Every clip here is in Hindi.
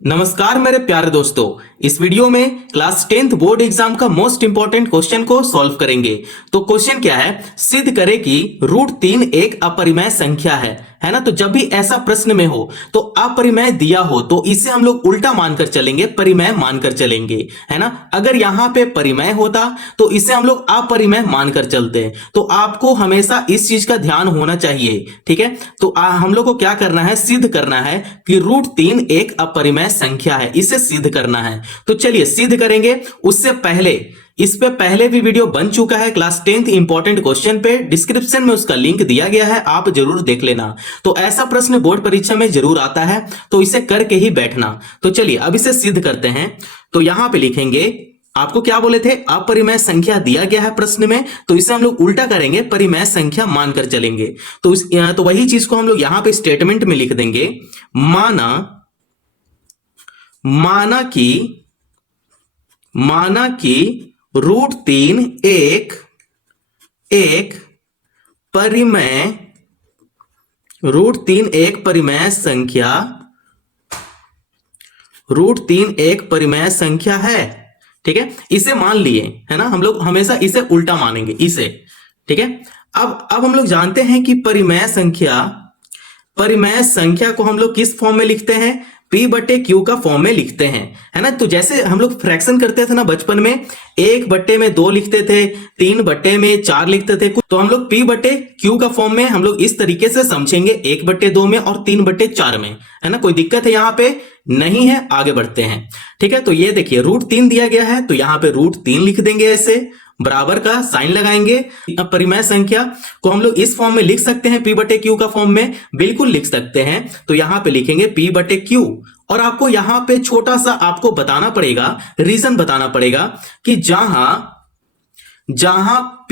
नमस्कार मेरे प्यारे दोस्तों। इस वीडियो में क्लास 10th बोर्ड एग्जाम का मोस्ट इंपॉर्टेंट क्वेश्चन को सॉल्व करेंगे। तो क्वेश्चन क्या है, सिद्ध करें कि √3 एक अपरिमेय संख्या है ना। तो जब भी ऐसा प्रश्न में हो तो अपरिमेय दिया हो तो इसे हम लोग उल्टा मानकर चलेंगे, परिमेय मानकर चलेंगे, है ना। अगर यहां पे परिमेय होता तो इसे हम लोग अपरिमेय मानकर चलते हैं। तो आपको हमेशा इस चीज का ध्यान होना चाहिए, ठीक है। तो हम लोग को क्या करना है, सिद्ध करना है कि √3 एक अपरिमेय संख्या है, इसे सिद्ध करना है। तो चलिए सिद्ध करेंगे। उससे पहले इस पे पहले भी वीडियो बन चुका है क्लास 10th इंपॉर्टेंट क्वेश्चन पे, डिस्क्रिप्शन में उसका लिंक दिया गया है, आप जरूर देख लेना। तो ऐसा प्रश्न बोर्ड परीक्षा में जरूर आता है, तो इसे करके ही बैठना। तो चलिए अब इसे सिद्ध करते हैं। तो यहां पे लिखेंगे, आपको क्या बोले थे, अपरिमेय संख्या दिया गया है प्रश्न में, तो इसे हम लोग उल्टा करेंगे, परिमेय संख्या मानकर चलेंगे। तो वही चीज को हम लोग यहां पे स्टेटमेंट में लिख देंगे, माना कि √3 एक परिमेय √3 एक परिमेय संख्या √3 एक परिमेय संख्या है, ठीक है। इसे मान लिए, है ना। हम लोग हमेशा इसे उल्टा मानेंगे, इसे, ठीक है। अब हम लोग जानते हैं कि परिमेय संख्या को हम लोग किस फॉर्म में लिखते हैं, P/Q का फॉर्म में लिखते हैं, है ना। तो जैसे हम लोग फ्रैक्शन करते थे ना बचपन में, 1/2 लिखते थे, 3/4 लिखते थे, तो हम लोग P/Q का फॉर्म में हम लोग इस तरीके से समझेंगे, 1/2 में और 3/4 में, है ना। कोई दिक्कत है यहां पे नहीं है, आगे बढ़ते हैं, ठीक है। तो ये देखिए √3 दिया गया है, तो यहां पे √3 लिख देंगे, ऐसे बराबर का साइन लगाएंगे। परिमेय संख्या को हम लोग इस फॉर्म में लिख सकते हैं, P/Q का फॉर्म में बिल्कुल लिख सकते हैं। तो यहां पे लिखेंगे P/Q, और आपको यहां पे छोटा सा आपको बताना पड़ेगा, रीजन बताना पड़ेगा कि जहां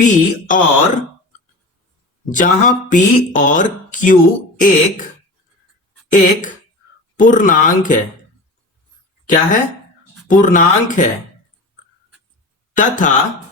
P और Q एक पूर्णांक है, क्या है, पूर्णांक है, तथा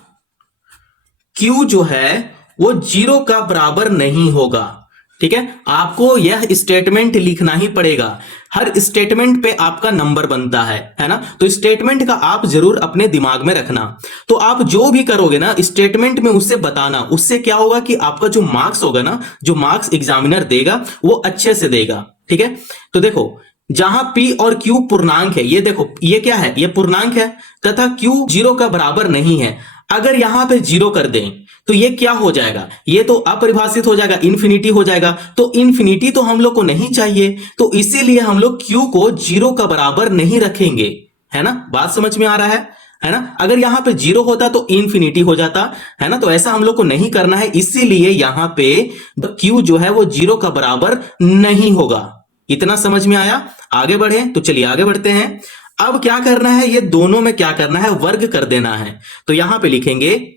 Q जो है वो 0 का बराबर नहीं होगा, ठीक है। आपको यह स्टेटमेंट लिखना ही पड़ेगा, हर स्टेटमेंट पे आपका नंबर बनता है ना। तो स्टेटमेंट का आप जरूर अपने दिमाग में रखना। तो आप जो भी करोगे ना स्टेटमेंट में उससे बताना, उससे क्या होगा कि आपका जो मार्क्स होगा ना, जो मार्क्स एग्जामिनर देगा वो अच्छे से देगा, ठीक है। तो देखो जहां P और Q पूर्णांक है, ये देखो ये क्या है, ये पूर्णांक है, तथा Q 0 का बराबर नहीं है। अगर यहां पे 0 कर दें तो ये क्या हो जाएगा, ये तो अपरिभाषित हो जाएगा, इंफिनिटी हो जाएगा। तो इंफिनिटी तो हम लोग को नहीं चाहिए, तो इसीलिए हम लोग Q को 0 का बराबर नहीं रखेंगे, है ना। बात समझ में आ रहा है ना। अगर यहां पे 0 होता तो इंफिनिटी हो जाता, है ना। तो ऐसा हम लोग को नहीं करना है, इसीलिए यहां पे Q जो है वो 0 का बराबर नहीं होगा। इतना समझ में आया, आगे बढ़े। तो चलिए आगे बढ़ते हैं। अब क्या करना है, ये दोनों में क्या करना है, वर्ग कर देना है। तो यहां पे लिखेंगे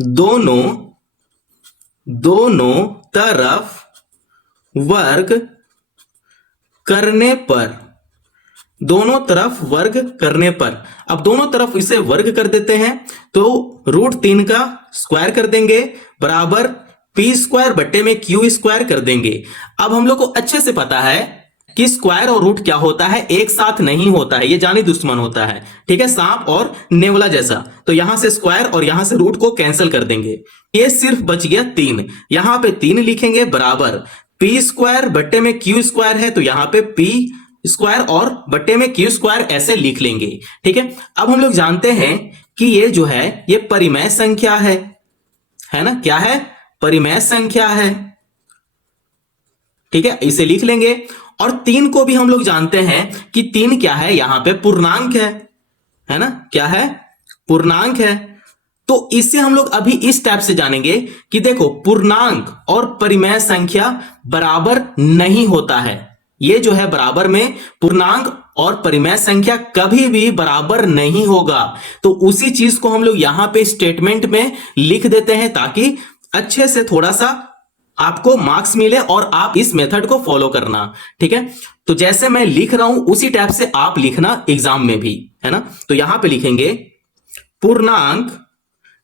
दोनों तरफ वर्ग करने पर, दोनों तरफ वर्ग करने पर, अब दोनों तरफ इसे वर्ग कर देते हैं। तो √3 का स्क्वायर कर देंगे, बराबर P²/Q² कर देंगे। अब हम लोग को अच्छे से पता है कि स्क्वायर और रूट क्या होता है, एक साथ नहीं होता है, ये जानी दुश्मन होता है, ठीक है, सांप और नेवला जैसा। तो यहां से स्क्वायर और यहां से रूट को कैंसिल कर देंगे, ये सिर्फ बच गया 3। यहां पे 3 लिखेंगे, बराबर P²/Q² है, तो यहां पे P² और बट्टे में Q² ऐसे लिख लेंगे, ठीक है। अब हम लोग जानते हैं कि ये जो है ये परिमेय संख्या है ना। क्या है, परिमेय संख्या है, ठीक है, इसे लिख लेंगे। और 3 को भी हम लोग जानते हैं कि 3 क्या है, यहां पे पूर्णांक है ना। क्या है, पूर्णांक है। तो इससे हम लोग अभी इस टाइप से जानेंगे कि देखो पूर्णांक और परिमेय संख्या बराबर नहीं होता है। ये जो है बराबर में पूर्णांक और परिमेय संख्या कभी भी बराबर नहीं होगा। तो उसी चीज को हम लोग यहां पे स्टेटमेंट में लिख देते हैं, ताकि अच्छे से थोड़ा सा आपको मार्क्स मिले और आप इस मेथड को फॉलो करना, ठीक है। तो जैसे मैं लिख रहा हूं उसी टाइप से आप लिखना एग्जाम में भी, है ना। तो यहां पे लिखेंगे पूर्णांक,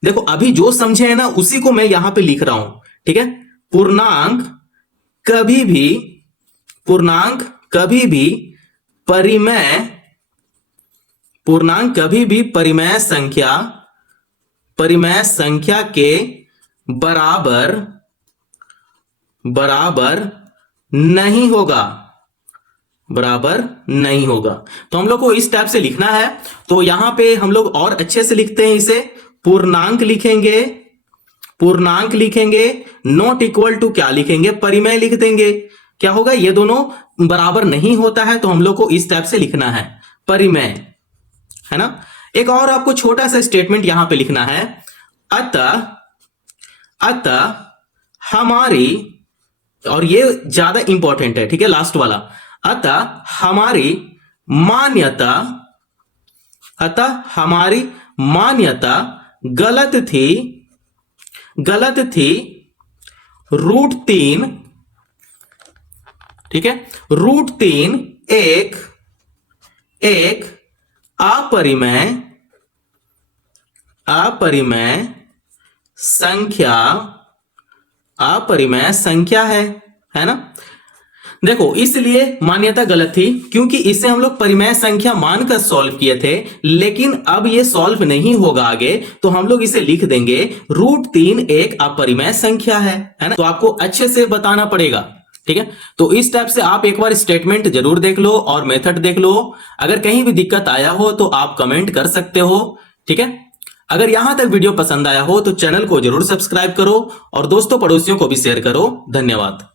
देखो अभी जो समझे है ना उसी को मैं यहां पे लिख रहा हूं, ठीक है। पूर्णांक कभी भी परिमेय पूर्णांक कभी भी परिमेय संख्या के बराबर नहीं होगा, बराबर नहीं होगा। तो हम लोग को इस टाइप से लिखना है। तो यहां पे हम लोग और अच्छे से लिखते हैं, इसे पूर्णांक लिखेंगे, नॉट इक्वल टू क्या लिखेंगे, परिमेय लिख देंगे। क्या होगा, ये दोनों बराबर नहीं होता है, तो हम लोग को इस टाइप से लिखना है, परिमेय, है ना। एक और आपको छोटा सा स्टेटमेंट यहां पे लिखना है, अतः हमारी, और ये ज्यादा इंपॉर्टेंट है, ठीक है, लास्ट वाला, अतः हमारी मान्यता गलत थी √3, ठीक है, √3 एक अपरिमेय संख्या है ना। देखो, इसलिए मान्यता गलत थी क्योंकि इसे हम लोग परिमेय संख्या मानकर सॉल्व किए थे, लेकिन अब ये सॉल्व नहीं होगा आगे, तो हम लोग इसे लिख देंगे √3 एक अपरिमेय संख्या है ना। तो आपको अच्छे से बताना पड़ेगा, ठीक है। तो इस टाइप से आप एक बार स्टेटमेंट जरूर देख लो और मेथड देख लो। अगर कहीं भी दिक्कत आया हो तो आप कमेंट कर सकते हो, ठीक है। अगर यहां तक वीडियो पसंद आया हो तो चैनल को जरूर सब्सक्राइब करो और दोस्तों पड़ोसियों को भी शेयर करो। धन्यवाद।